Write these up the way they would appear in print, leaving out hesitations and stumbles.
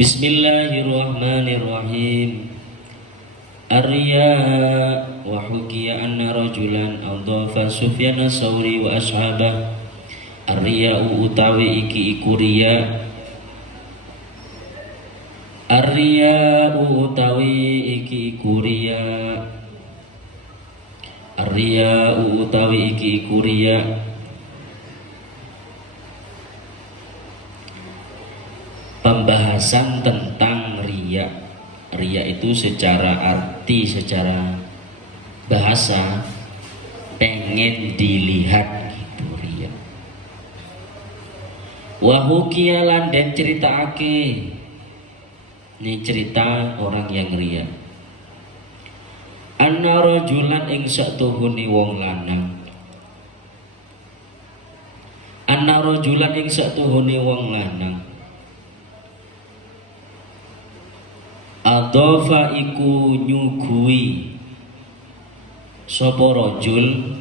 Bismillahirrahmanirrahim. Arya wa hukiya anna rajulan adhafa Sufyan as-Sauri wa ashabah. Arya utawi iki iku riya. Arya utawi iki iku riya. Arya utawi iki iku riya. Pembahasan tentang riya. Riya itu secara arti, secara bahasa pengen dilihat gitu riya. Wa hukiya lan den critakake. Ini cerita orang yang riya. Anna rajulan ing satuhune wong lanang. Anna rajulan ing satuhune wong lanang. Adhafa iku nyugui sapa rajul.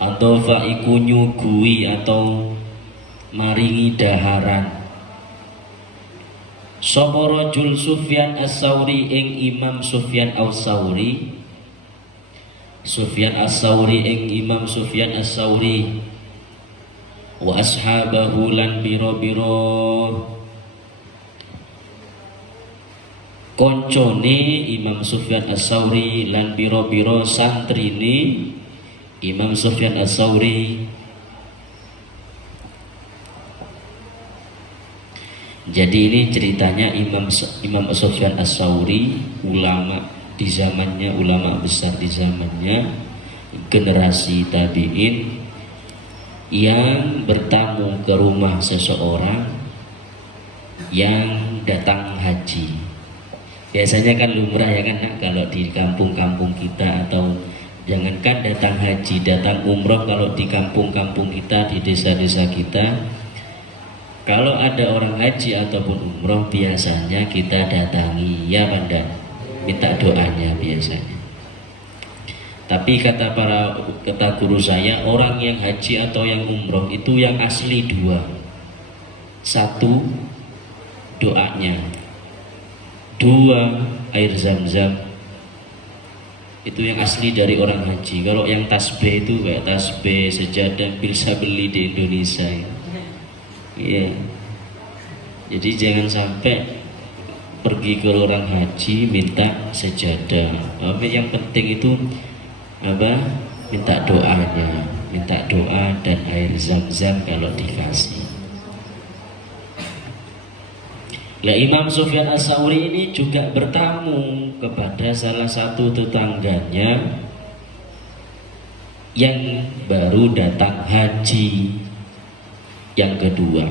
Adhafa iku nyugui atau maringi daharan sapa rajul Sufyan as-Sauri ing Imam Sufyan as-Sauri. Sufyan as-Sauri ing Imam Sufyan as-Sauri wa ashabahu lan biro-biro koncone Imam Sufyan as-Sauri lan biro-biro santrine Imam Sufyan as-Sauri. Jadi ini ceritanya Imam Sufyan as-Sauri, ulama di zamannya, ulama besar di zamannya, generasi tabi'in yang bertamu ke rumah seseorang yang datang haji. Biasanya kan lumrah ya kan, kalau di kampung-kampung kita, atau jangankan datang haji, datang umroh, kalau di kampung-kampung kita, di desa-desa kita, kalau ada orang haji ataupun umroh biasanya kita datangi, ya Banda, minta doanya biasanya. Tapi kata guru saya, orang yang haji atau yang umroh itu yang asli dua. Satu, doanya. Dua, air zam-zam. Itu yang asli dari orang haji. Kalau yang tasbih itu kayak tasbih, sejadah, bisa beli di Indonesia ya. Iya. Jadi jangan sampai pergi ke orang haji minta sejadah. Yang penting itu apa? Minta doanya, minta doa dan air zam-zam kalau dikasih. Nah, Imam Sufyan as-Sauri ini juga bertamu kepada salah satu tetangganya yang baru datang haji yang kedua.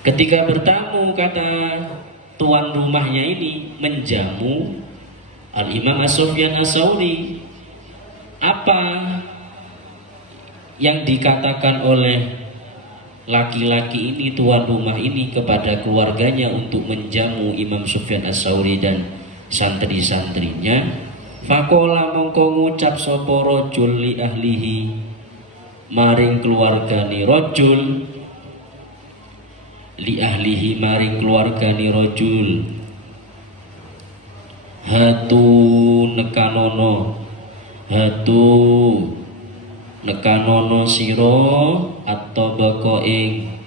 Ketika bertamu, kata tuan rumahnya ini menjamu Al-Imam Sufyan as-Sauri. Apa yang dikatakan oleh laki-laki ini, tuan rumah ini, kepada keluarganya untuk menjamu Imam Sufyan as-Sauri dan santri-santrinya? Faqala mongko ngucap sapa rajul li ahlihi maring keluargane rajul, li ahlihi maring keluargane rajul, hatu nekanono, hatu nekanono siro atau bako ing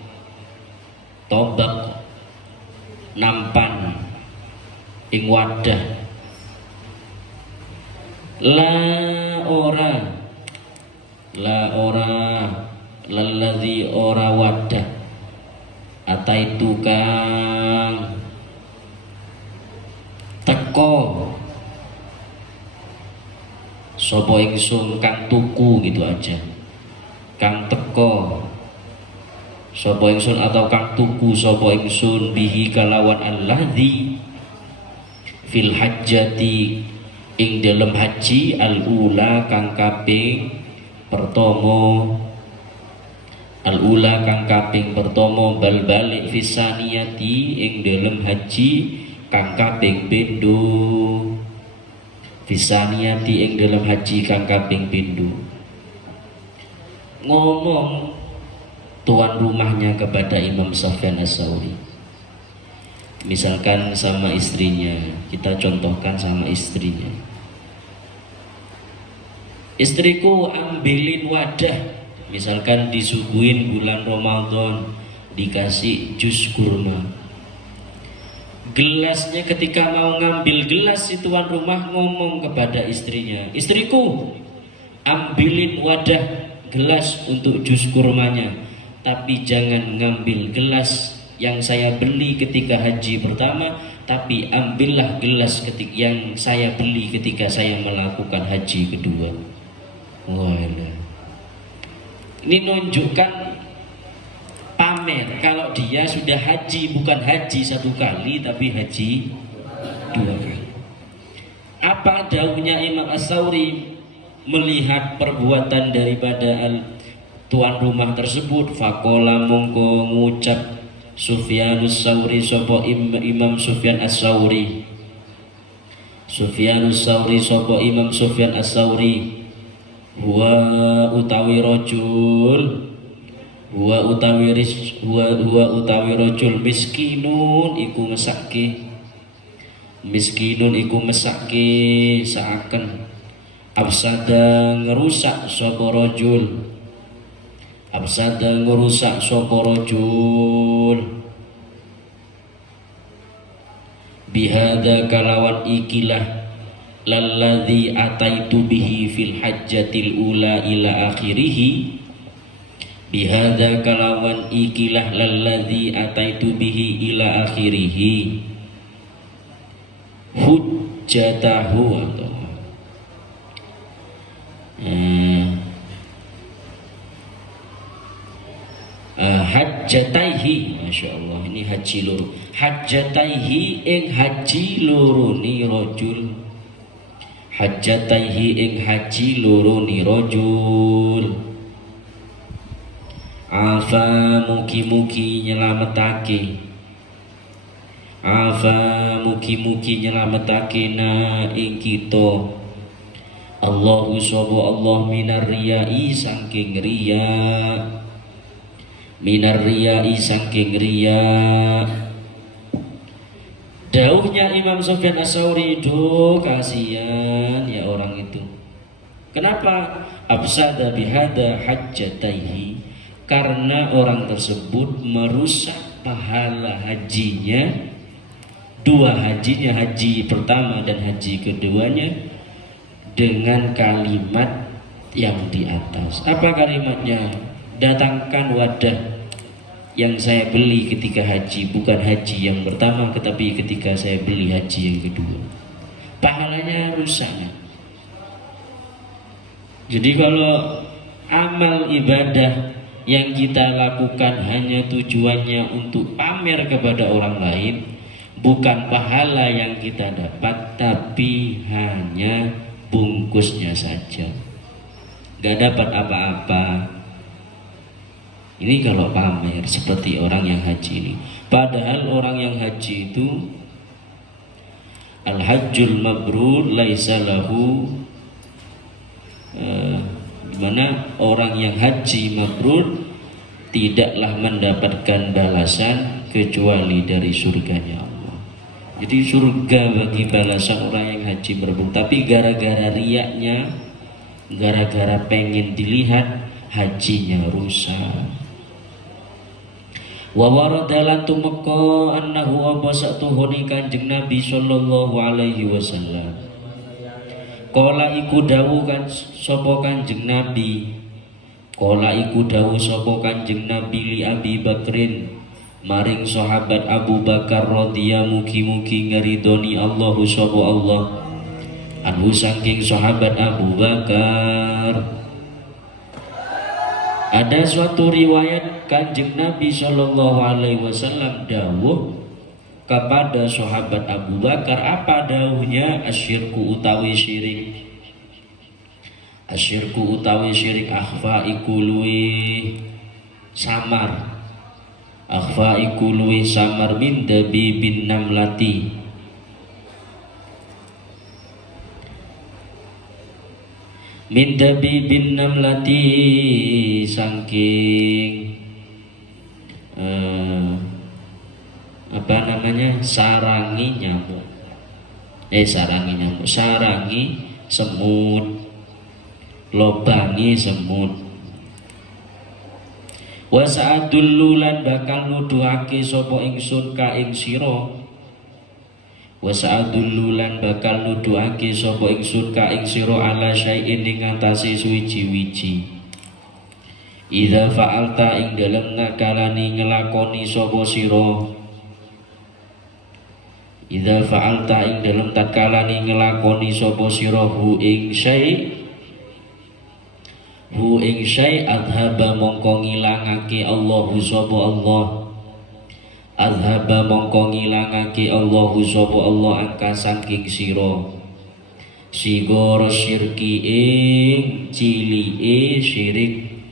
tobak nampan ing wadah. La ora lalladzi ora wadah ataitu kang teko sapa ingsun kang tuku, gitu aja, kang teko sapa ingsun atau kang tuku sapa ingsun bihi kalawan alladzi fil hajjati ing dalam haji al-ula kang kaping pertama, al-ula kang kaping pertama, bal balik fisaniyati ing dalam haji kang kaping pindho, fisaniyati ing dalam haji kang kaping pindho. Ngomong tuan rumahnya kepada Imam Sufyan as-Sauri, Misalkan sama istrinya, kita contohkan sama istrinya. Istriku ambilin wadah, misalkan disuguhin bulan Ramadan, dikasih jus kurma. Gelasnya ketika mau ngambil gelas, si tuan rumah ngomong kepada istrinya, istriku ambilin wadah gelas untuk jus kurmanya, tapi jangan ngambil gelas yang saya beli ketika haji pertama, tapi ambillah gelas yang saya beli ketika saya melakukan haji kedua. Wah, ini menunjukkan pamer kalau dia sudah haji, bukan haji satu kali tapi haji dua kali. Apa daunnya Imam As-Sawri melihat perbuatan daripada tuan rumah tersebut? Fakola mongko ngucap Sufyanus Sawri, sopo Imam Sufyan As-Sawri, Sufyanus Sawri sopo Imam Sufyan As-Sawri, huwa utawi rojul, huwa utawi rojul miskinun iku mesake, miskinun iku mesake seakan absada ngerusak sopo rojul, absada ngerusak sopo rojul, bihada kalawan ikilah lalladzi ataitu bihi fil hajjatil ula ila akhirih, bihada kalawan ikilah lalladzi ataitu bihi ila akhirih hujjatahu atau hajjataihi, Masya Allah, ini haji loro, hajjataihi ing haji loro ni rojul, hajjataihi ing haji loro ni rojul, afa mugi-mugi nyelametake, afa mugi-mugi nyelametake na ing kita, Allahu sapa Allah minar riyai saking riya, minar riyai saking riya. Dauhnya Imam Sufyan As-Sawri, do kasihan ya orang itu. Kenapa? Absada bihada hajjataihi, karena orang tersebut merusak pahala hajinya, dua hajinya, haji pertama dan haji keduanya, dengan kalimat yang di atas. Apa kalimatnya? Datangkan wadah yang saya beli ketika haji, bukan haji yang pertama tetapi ketika saya beli haji yang kedua. Pahalanya rusaknya. Jadi kalau amal ibadah yang kita lakukan hanya tujuannya untuk pamer kepada orang lain, bukan pahala yang kita dapat, tapi hanya bungkusnya saja, gak dapat apa-apa. Ini kalau pamer seperti orang yang haji ini. Padahal orang yang haji itu al-hajjul mabrur laisa lahu, dimana orang yang haji mabrur tidaklah mendapatkan balasan kecuali dari surganya Allah. Jadi surga bagi balasan orang yang haji mabrur. Tapi gara-gara riaknya, gara-gara pengen dilihat, hajinya rusak. Wa waradalan tumeka annahu abasatuhuni kanjeng Nabi sallallahu alaihi wasallam. Kala iku dawuh kan sapa kanjeng Nabi, kala iku dawuh sapa kanjeng Nabi li Abi Bakrin maring sahabat Abu Bakar radhiyallahu mugi-mugi ngeridoni Allahu sapa Allah anhu saking sahabat Abu Bakar. Ada suatu riwayat kanjeng Nabi sallallahu alaihi wasallam dawuh kepada sahabat Abu Bakar. Apa dawuhnya? Asyirku utawi syirik, asyirku utawi syirik akhfa iku luwih samar, akhfa iku luwih samar min dabi bin namlati, min dabi bin namlati saking apa namanya? Sarangi nyamuk. Sarangi semut, lobangi semut. Wa sa'adullu lan bakal nuduhake sapa ingsun ka ing sira. Wa sa'adullu lan bakal nuduhake sapa ingsun ka ing sira ala syai'in ing atase suwiji-wiji. Idza fa'alta ing dalem nakalani ngelakoni sapa sira. Idza fa'alta ing dalem takalani ngelakoni sapa sira hu ing syai adhaba mongko ngilangake Allahu sapa Allah. Adhaba mongko ngilangake Allahu sapa Allah angka saking sira. Sigara syirki ing cilike syirik.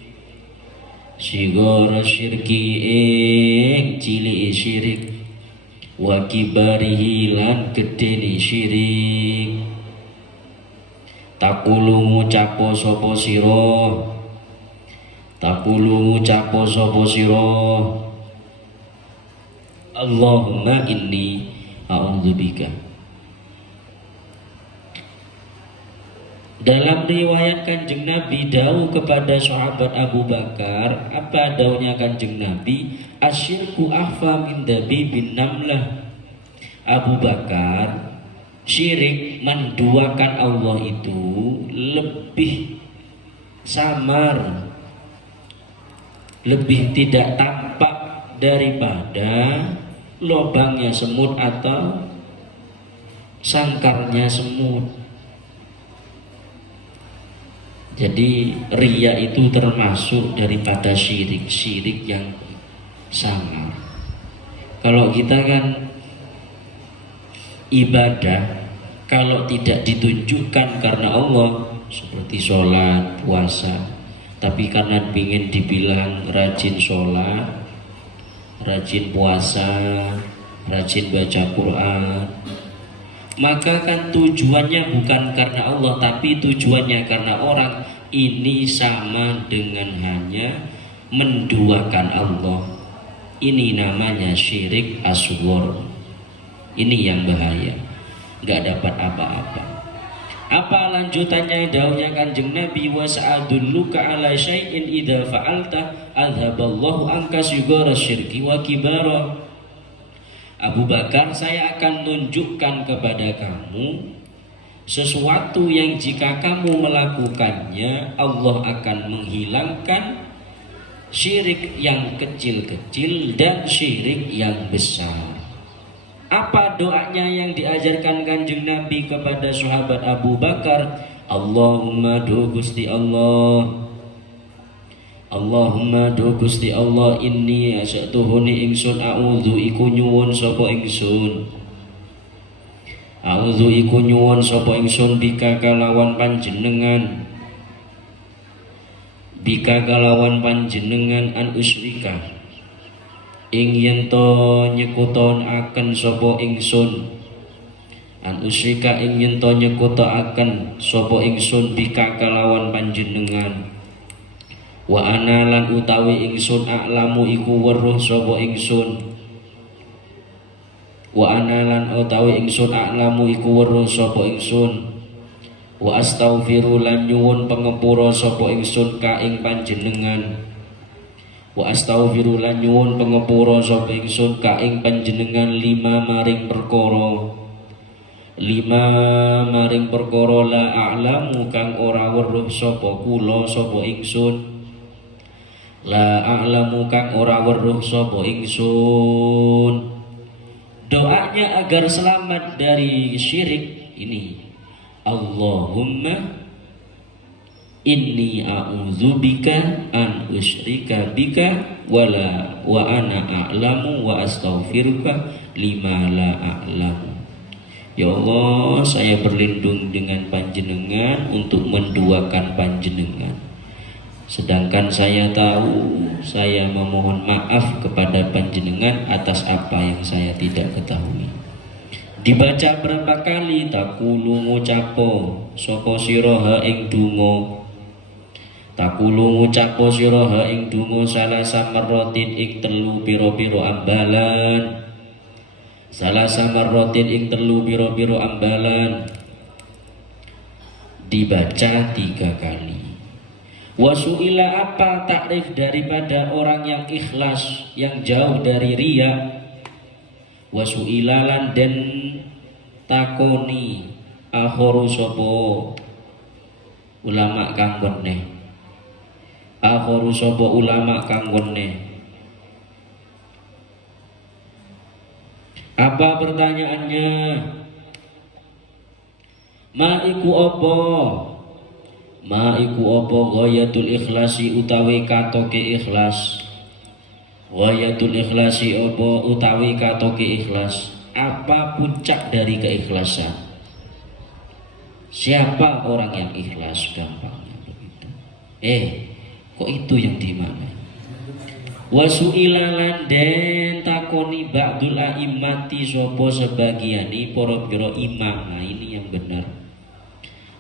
Sigara syirki ing cilike syirik. Wa kibarihi lan gedene syirik. Takulu ngucapo sapa sira. Takulu ngucapo sapa sira. Allahumma inni a'udzubika. Dalam riwayat Kanjeng Nabi dawuh kepada sahabat Abu Bakar, apa dawuhnya Kanjeng Nabi? Asyirku ahfa min dabibin namlah. Abu Bakar, syirik menduakan Allah itu lebih samar, lebih tidak tampak daripada lubangnya semut atau sangkarnya semut. Jadi riya itu termasuk daripada syirik yang samar. Kalau kita kan ibadah, kalau tidak ditunjukkan karena Allah, seperti sholat, puasa, tapi karena ingin dibilang rajin sholat, rajin puasa, rajin baca Quran, maka kan tujuannya bukan karena Allah, tapi tujuannya karena orang. Ini sama dengan hanya menduakan Allah. Ini namanya syirik asghar. Ini yang bahaya, nggak dapat apa-apa. Apa lanjutannya dawuhnya Kanjeng Nabi? Wa sa'adulluka ala syai'in idza fa'alta adhaballahu anka sigara syirki wa kibara. Abu Bakar, saya akan tunjukkan kepada kamu sesuatu yang jika kamu melakukannya Allah akan menghilangkan syirik yang kecil-kecil dan syirik yang besar. Apa doanya yang diajarkan Kanjeng Nabi kepada sahabat Abu Bakar? Allahumma do Gusti Allah, Allahumma do Gusti Allah, inni asyatuhuni ingsun a'udzu iku nyuwun sapa ingsun. A'udzu iku nyuwun sapa ingsun bika kalawan panjenengan. Bika kalawan panjenengan an usrika ing yen to nyekuton akan sapa ingsun. An usrika ing yen to nyekuton akan sapa ingsun bika kalawan panjenengan. Wa ana lan utawi ingsun a'lamu iku weruh sapa ingsun. Wa ana lan utawi ingsun a'lamu iku weruh sapa ingsun. Wa astaghfiru lan nyuwun pangapura sapa ingsun ka ing panjenengan. Wa astaghfiru lan nyuwun pangapura sapa ingsun ka ing panjenengan lima maring perkara la a'lamu kang ora weruh sapa kula sapa ingsun. La a'lamu kang ora weruh sapa ingsun. Doanya agar selamat dari syirik ini, Allahumma inni a'udzubika an usyrika bika wa ana a'lamu wa astaghfiruka lima la a'lamu. Ya Allah, saya berlindung dengan panjenengan untuk menduakan panjenengan, sedangkan saya tahu saya memohon maaf kepada panjenengan atas apa yang saya tidak ketahui. Dibaca berapa kali? Takulu ngucapo sapa sira ha ing donga. Takulu ngucapo sira ha ing donga salasa marratin ing telu pira-pira ambalan. salasa marrotin ing telu biro-biro ambalan, dibaca 3 kali. Wasu'ila, apa takrif daripada orang yang ikhlas, yang jauh dari riya. Wasu'ila lan den takoni akhoru sopo ulama kang wene, akhoru sopo ulama kang wene. Apa pertanyaannya? Ma'iku opo? Ma'iku opo ghayatul ikhlasi utawi katoke ikhlas. Ghayatul ikhlasi opo utawi katoke ikhlas. Apa puncak dari keikhlasan? Siapa orang yang ikhlas? Gampangnya begitu. Kok itu yang dimana? Wasu'ilalan den takoni ba'dul a'immati sopo sebagiani poro-poro imam. Nah ini yang benar.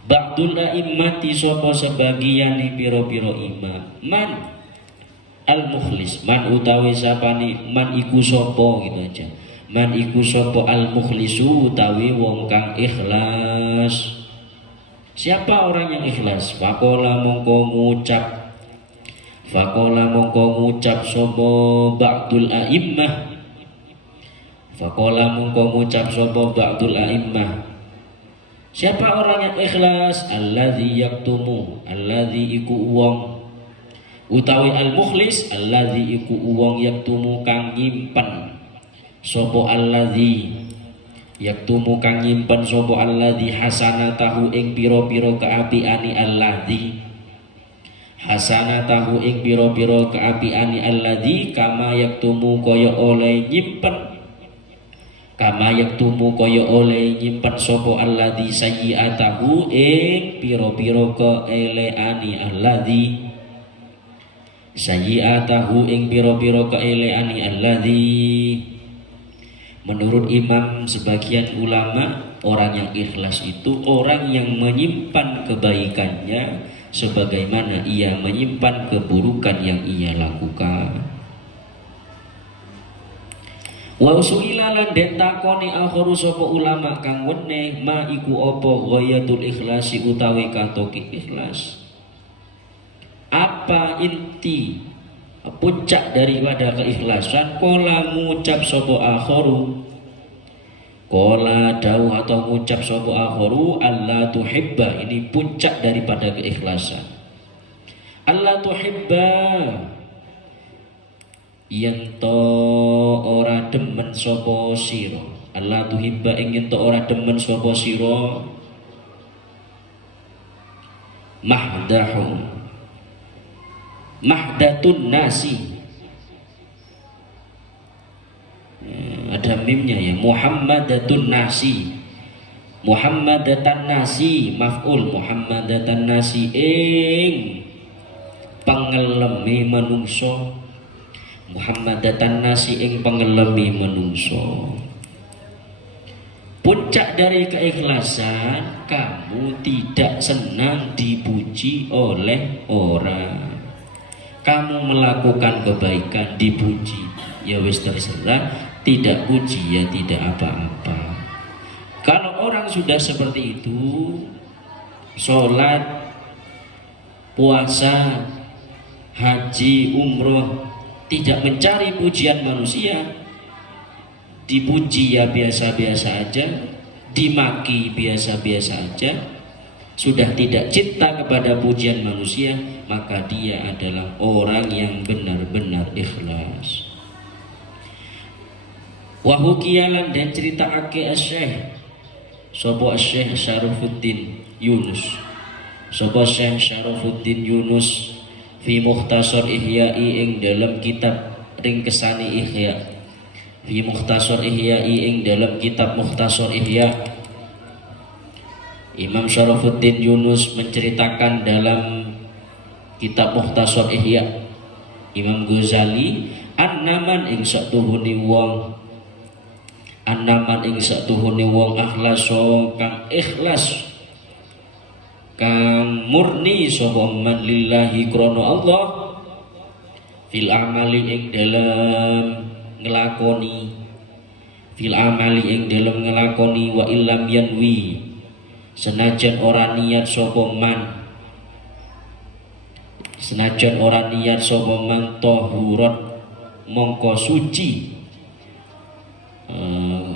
Ba'dul a'immati sopo sebagiani piro-piro imam. Man al-mukhlis, man utawi sapani, man iku sopo gitu aja. Man iku sopo al-mukhlisu utawi wong kang ikhlas. Siapa orang yang ikhlas? Fakola mongko ngucap, fakola mongko ngucap sopo ba'dul a'immah. Fakola mongko ngucap sopo ba'dul a'immah. Siapa orang yang ikhlas? Alladzi yaktumu, alladzi iku wong utawi al-mukhlis, alladzi iku wong yaktumu kang nyimpen sopo alladzi, yaktumu kang nyimpen sopo alladzi hasanatahu ing piro-piro keapiani alladzi, hasanatahu ing piro-piro keapiani alladzi, kama yaktumu kaya oleh nyimpen, kama yaktumu kaya oleh nyimpen sopo alladzi sayyi'atahu ing piro-piro keeleani alladzi, sayyi'atahu ing piro-piro keeleani alladzi. Menurut imam sebagian ulama, orang yang ikhlas itu orang yang menyimpan kebaikannya sebagaimana ia menyimpan keburukan yang ia lakukan. Wa usuila lan den takoni akhiru sapa ulama kang weneh ma iku apa ghayatul ikhlasi utawi katoke ikhlas. Apa inti puncak daripada keikhlasan? Kola ngucap sapa akhiru, kola dawuh atau ngucap sapa akhiru, Allah tuhibba, ini puncak daripada keikhlasan. Allah tuhibba, yen to ora demen sapa sira. Allah tuhibba ing yen to ora demen sapa sira mahdahu, mahdatun nasi, ada mimnya ya, Muhammadatun nasi, Muhammadatan nasi maf'ul, Muhammadatan nasi ing pengelemi manungso, Muhammadatan nasi ing pengelemi manungso. Puncak dari keikhlasan, kamu tidak senang dipuji oleh orang. Kamu melakukan kebaikan dipuji, ya wis terserah, tidak puji ya tidak apa-apa. Kalau orang sudah seperti itu, sholat, puasa, haji, umroh, tidak mencari pujian manusia, dipuji ya biasa-biasa aja, dimaki biasa-biasa aja, sudah tidak cinta kepada pujian manusia, maka dia adalah orang yang benar-benar ikhlas. Wahukiyalan dan cerita ake asyih sopo Syekh Syarafuddin Yunus, sopo Syekh Syarafuddin Yunus fi Mukhtasar Ihya'i ing dalam kitab ringkesani Ihya, fi Mukhtasar Ihya'i ing dalam kitab Mukhtasar Ihya. Imam Syarafuddin Yunus menceritakan dalam kitab Mukhtasar Ihya, Imam Ghazali annaman ing satuhune wong, annaman ing satuhune wong akhlaso kang ikhlas, kang murni sapa man lillahi krana Allah, fil amali ing dalam nglakoni, fil amali ing dalam ngelakoni wa illam yanwi senajan ora niat sapa man tahurat mongko suci.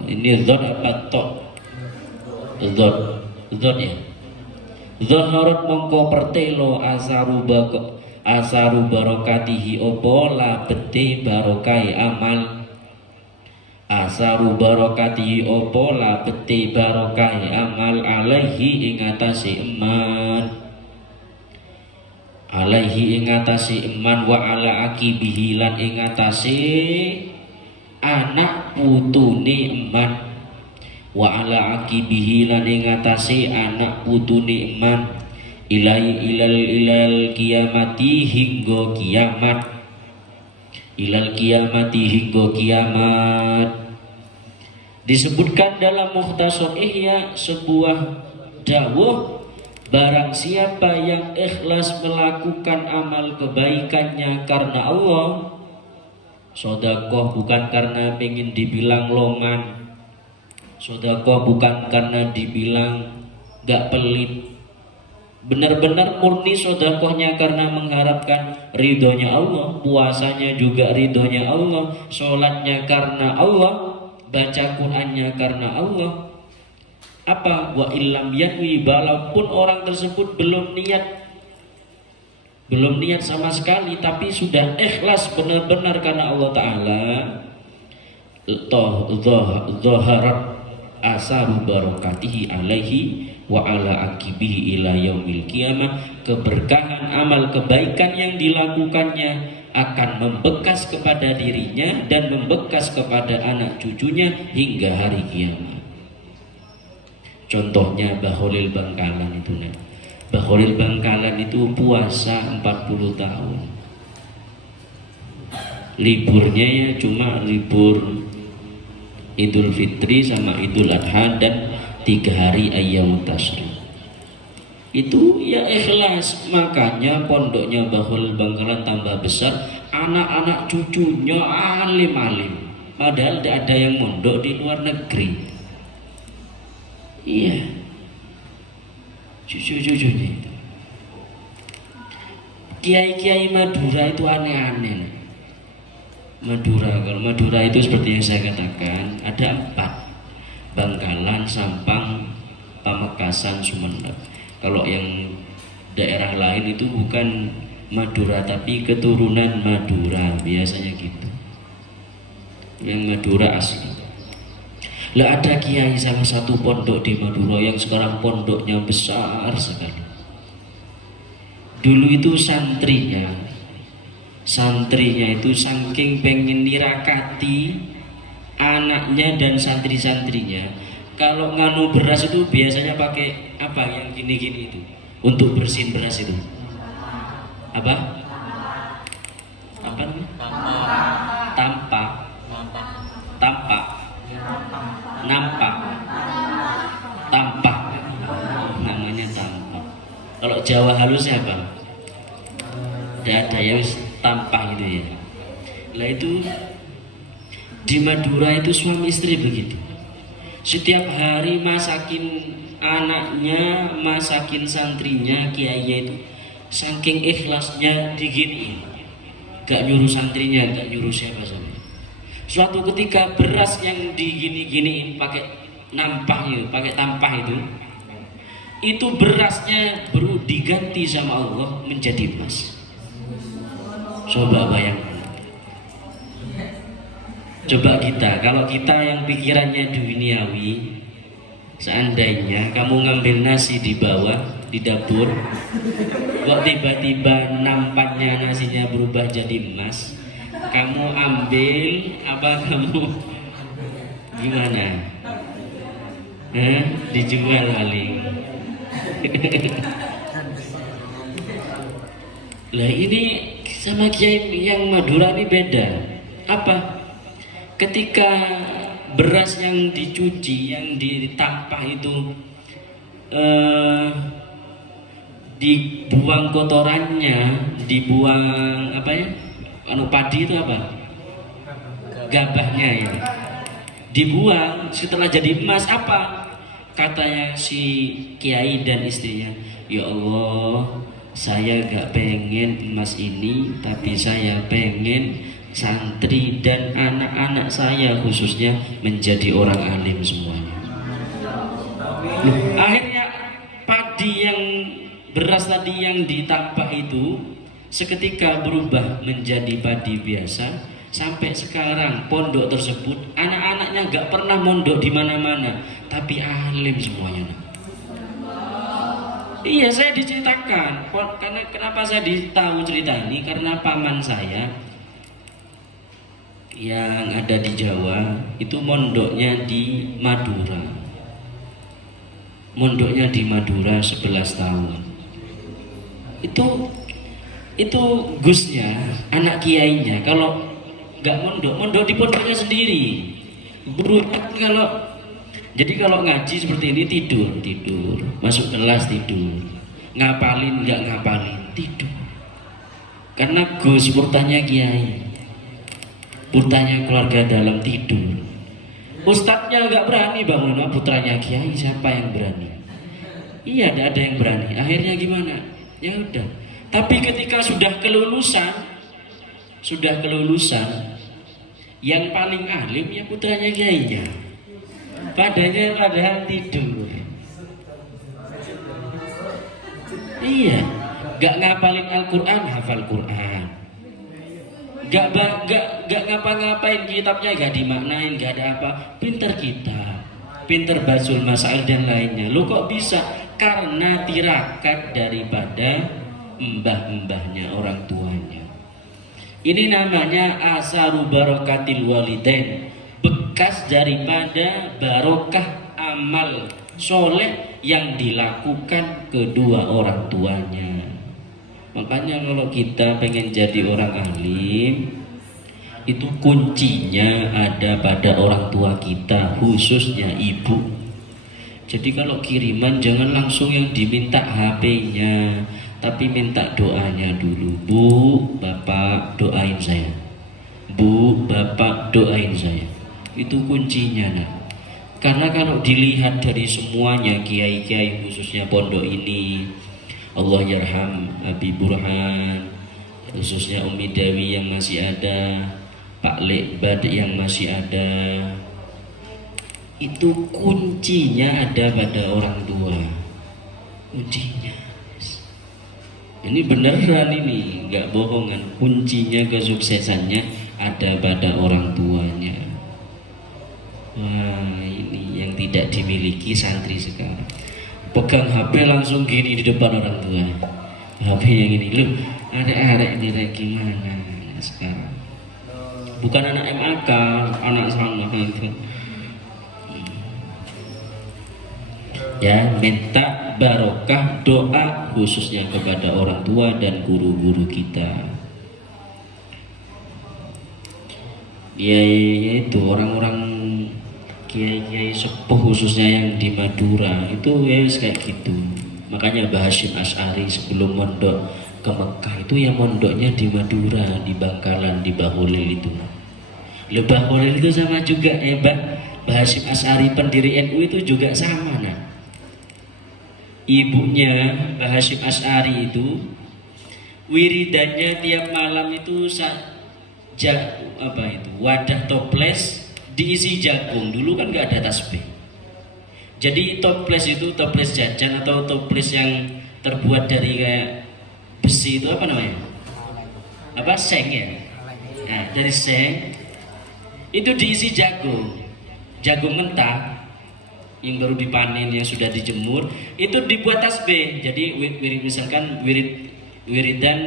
Ini dzat apa tok? Dzat ya. Zaharat mongko pertelo asaru barokatihi opo la bete barokai amal. Asaru barokatihi opo la bete barokai amal alaihi ingatasi eman. Alaihi ingatasi eman wa ala akibihi lan ingatasi anak putune eman. Wa ala akibihi lan ingatasi anak putune eman ilal kiamati hingga kiamat. Ilal kiamati hingga kiamat. Disebutkan dalam Mukhtasar Ihya sebuah dawuh, barang siapa yang ikhlas melakukan amal kebaikannya karena Allah, sedekah bukan karena pengen dibilang loman, sedekah bukan karena dibilang gak pelit, benar-benar murni sedekahnya karena mengharapkan ridhonya Allah, puasanya juga ridhonya Allah, sholatnya karena Allah, baca Qur'annya karena Allah. Apa? Wa illam yanwi, walaupun orang tersebut belum niat sama sekali, tapi sudah ikhlas benar-benar karena Allah Ta'ala, zaharat asaru barakatihi alaihi wa ala akibihi ila yaumil qiyamah. Keberkahan amal kebaikan yang dilakukannya akan membekas kepada dirinya dan membekas kepada anak cucunya hingga hari kiamat. Contohnya Mbah Khalil Bangkalan itu nih. Mbah Khalil Bangkalan itu puasa 40 tahun. Liburnya ya cuma libur Idul Fitri sama Idul Adha dan 3 hari Ayyamut Tasyrik. Itu ya ikhlas, makanya pondoknya Mbah Khalil Bangkalan tambah besar, anak-anak cucunya alim-alim, padahal tidak ada yang mondok di luar negeri. Iya, cucu-cucunya itu. Kiai-kiai Madura itu aneh-aneh. Kalau Madura itu seperti yang saya katakan ada 4, Bangkalan, Sampang, Pamekasan, Sumeneb. Kalau yang daerah lain itu bukan Madura tapi keturunan Madura, biasanya gitu. Yang Madura asli. Lah ada kiai salah satu pondok di Madura yang sekarang pondoknya besar sekali. Dulu itu santrinya itu saking pengen nirakati anaknya dan santri-santrinya, kalau nganu beras itu biasanya pakai apa yang gini-gini itu untuk bersihin beras itu apa namanya? Tampak namanya tampak. Kalau Jawa halusnya apa? Tidak ada ya, tampak gitu ya. Lah itu di Madura itu suami istri begitu. Setiap hari masakin anaknya, masakin santrinya, kiainya itu saking ikhlasnya diginiin. Gak nyuruh santrinya, gak nyuruh siapa-siapa. Suatu ketika beras yang digini-giniin pakai tampah itu berasnya baru diganti sama Allah menjadi emas. Coba bayangkan. Coba kalau kita yang pikirannya duniawi, seandainya kamu ngambil nasi di bawah di dapur, kok tiba-tiba nampaknya nasinya berubah jadi emas, kamu ambil apa, kamu gimana? Dijual kali. Lah ini sama kiai yang Madura ini beda. Apa? Ketika beras yang dicuci, yang ditampah itu dibuang kotorannya, dibuang apa ya? Padi itu apa? Gabahnya ya. dibuang setelah jadi emas. Apa katanya si kiai dan istrinya? Ya Allah, saya gak pengen emas ini, tapi saya pengen santri dan anak-anak saya khususnya menjadi orang alim semuanya. Loh, akhirnya padi yang beras tadi yang ditambah itu seketika berubah menjadi padi biasa. Sampai sekarang pondok tersebut anak-anaknya gak pernah mondok di mana-mana, tapi alim semuanya. Iya, saya diceritakan. Karena kenapa saya tahu cerita ini? Karena paman saya yang ada di Jawa itu mondoknya di Madura. Mondoknya di Madura 11 tahun. Itu gusnya, anak kiainya. Kalau nggak mondok di pondoknya sendiri. Gurunya kalau ngaji seperti ini tidur, masuk kelas tidur, ngapalin nggak ngapalin tidur. Karena gus murtanya kiai, putranya keluarga dalam tidur. Ustadznya nggak berani bangun, putranya kiai siapa yang berani? Iya, ada yang berani. Akhirnya gimana? Ya udah. Tapi ketika sudah kelulusan, yang paling alim ya putranya kiainya. Padahal tidur. Iya, gak ngapalin Al-Quran, hafal Quran. Gak ngapa-ngapain kitabnya, gak dimaknain, gak ada apa. Pinter kita, pinter basul masail dan lainnya. Lo kok bisa? Karena tirakat daripada mbah-mbahnya, orang tuanya. Ini namanya asaru barokatil walidain, bekas daripada barokah amal soleh yang dilakukan kedua orang tuanya. Makanya kalau kita pengen jadi orang alim, itu kuncinya ada pada orang tua kita, khususnya ibu. Jadi kalau kiriman jangan langsung yang diminta HP-nya, tapi minta doanya dulu. Bu, Bapak doain saya. Bu, Bapak doain saya. Itu kuncinya, nah. Karena kalau dilihat dari semuanya kiai-kiai khususnya pondok ini, Allah yarham Abi Burhan, khususnya Umi Dewi yang masih ada, Pak Lekbad yang masih ada, itu kuncinya ada pada orang tua. Kuncinya. Ini beneran, ini nggak bohongan. Kuncinya kesuksesannya ada pada orang tuanya. Wah, ini yang tidak dimiliki santri sekarang. Pegang HP langsung gini di depan orang tua. HP yang ini, lu ada ini gimana sekarang? Bukan anak MAK, anak sama itu. Ya, minta barokah doa khususnya kepada orang tua dan guru-guru kita. Ya itu orang-orang kiai-kiai sepuh khususnya yang di Madura itu ya kayak gitu. Makanya Mbah Hasyim Asy'ari sebelum mondok ke Mekah itu ya mondoknya di Madura, di Bangkalan, di Baholil itu. Baholil itu sama juga ya Mbah Hasyim Asy'ari pendiri NU itu juga sama, nah. Ibunya Mbah Hasyim Asy'ari itu wiridannya tiap malam itu wadah toples diisi jagung. Dulu kan nggak ada tasbih, jadi toples itu toples jajan atau toples yang terbuat dari kayak besi itu apa namanya? Seng ya? Nah, dari seng itu diisi jagung mentah yang baru dipanen, yang sudah dijemur, itu dibuat tasbih. Jadi misalkan wiridan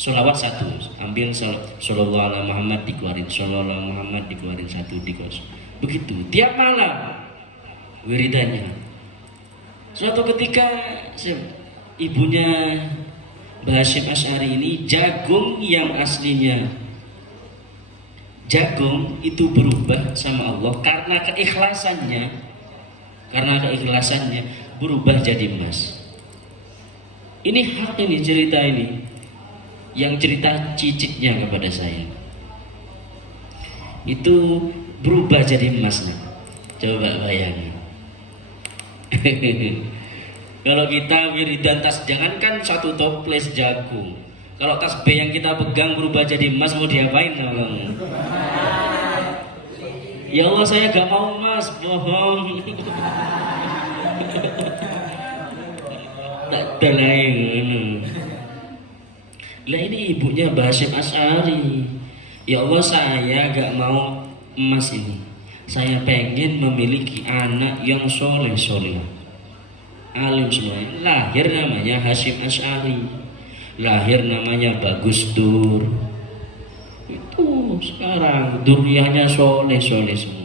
sholawat 1, ambil shollallahu ala Muhammad dikeluarin, shollallahu ala Muhammad dikeluarin 1, dikeluarin. Begitu tiap malam wiridannya. Suatu ketika ibunya Mbah Hasyim Asy'ari ini, jagung yang aslinya jagung itu berubah sama Allah karena keikhlasannya berubah jadi emas. Ini hak, ini cerita ini yang cerita cicitnya kepada saya. Itu berubah jadi emas nih. Coba bayangin. Kalau kita wiridan tas, jangankan satu toples jagung, kalau tasbih yang kita pegang berubah jadi emas, mau diapain sama kamu? Ya Allah, saya gak mau emas, bohong. Tak ada lain. Lah ini ibunya Mbah Hasyim Asy'ari. Ya Allah, saya gak mau emas ini. Saya pengen memiliki anak yang soleh, alim semuanya. Lahir namanya Hasyim Asy'ari, lahir namanya Bagus Dur. Itu sekarang duriannya soleh semua.